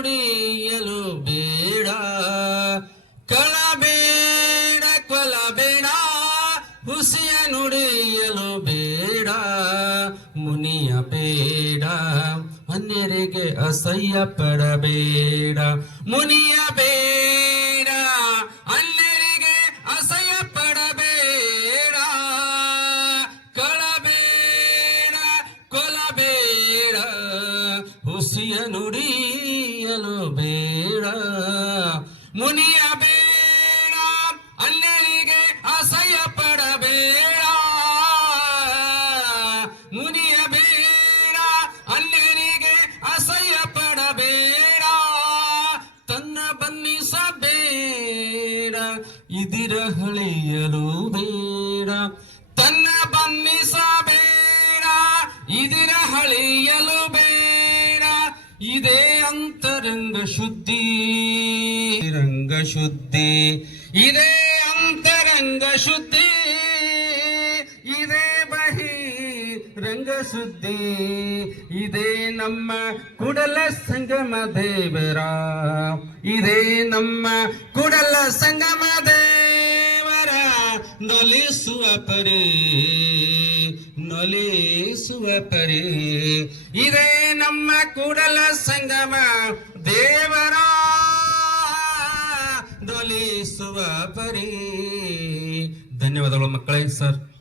ನುಡಿಯಲು ಬೇಡ. ಕಳಬೇಡ ಕೊಲಬೇಡ ಹುಸಿಯ ನುಡಿಯಲು ಬೇಡ. ಮುನಿಯ ಬೇಡ. ಅನ್ಯರಿಗೆ ಅಸಹ್ಯ ಪಡಬೇಡ. ಮುನಿಯ ಬೇಡ. ಹುಸಿಯ ನುಡಿಯಲು ಬೇಡ. ಮುನಿಯ ಬೇಡ ಅನ್ಯರಿಗೆ ಅಸಹ್ಯ ಪಡಬೇಡ. ಮುನಿಯ ಬೇಡ ಅನ್ಯರಿಗೆ ಅಸಹ್ಯ ಪಡಬೇಡ. ತನ್ನ ಬನ್ನಿಸಬೇಡ ಇದಿರ ಹಳೆಯಲು ಬೇಡ. ತನ್ನ ಬನ್ನಿಸಬೇಡ ಇದೇ ಅಂತರಂಗ ಶುದ್ಧಿ ರಂಗ ಶುದ್ಧಿ ಇದೇ ಅಂತರಂಗ ಶುದ್ಧಿ ಇದೇ ಬಹಿ ರಂಗ ಸುದ್ದಿ ಇದೇ ನಮ್ಮ ಕುಡಲ ಸಂಗಮ ದೇವರ ಇದೇ ನಮ್ಮ ಕುಡಲ ಸಂಗಮ ದೇವರ ನಲಿಸುವ ಪರಿ ನಲಿಸುವ ಪರಿ. ಇದೇ ನಮ್ಮ ಕೂಡಲ ಸಂಗಮ ದೇವರ ನಲಿಸುವ ಪರಿ. ಧನ್ಯವಾದಗಳು ಮಕ್ಕಳೇ ಸರ್.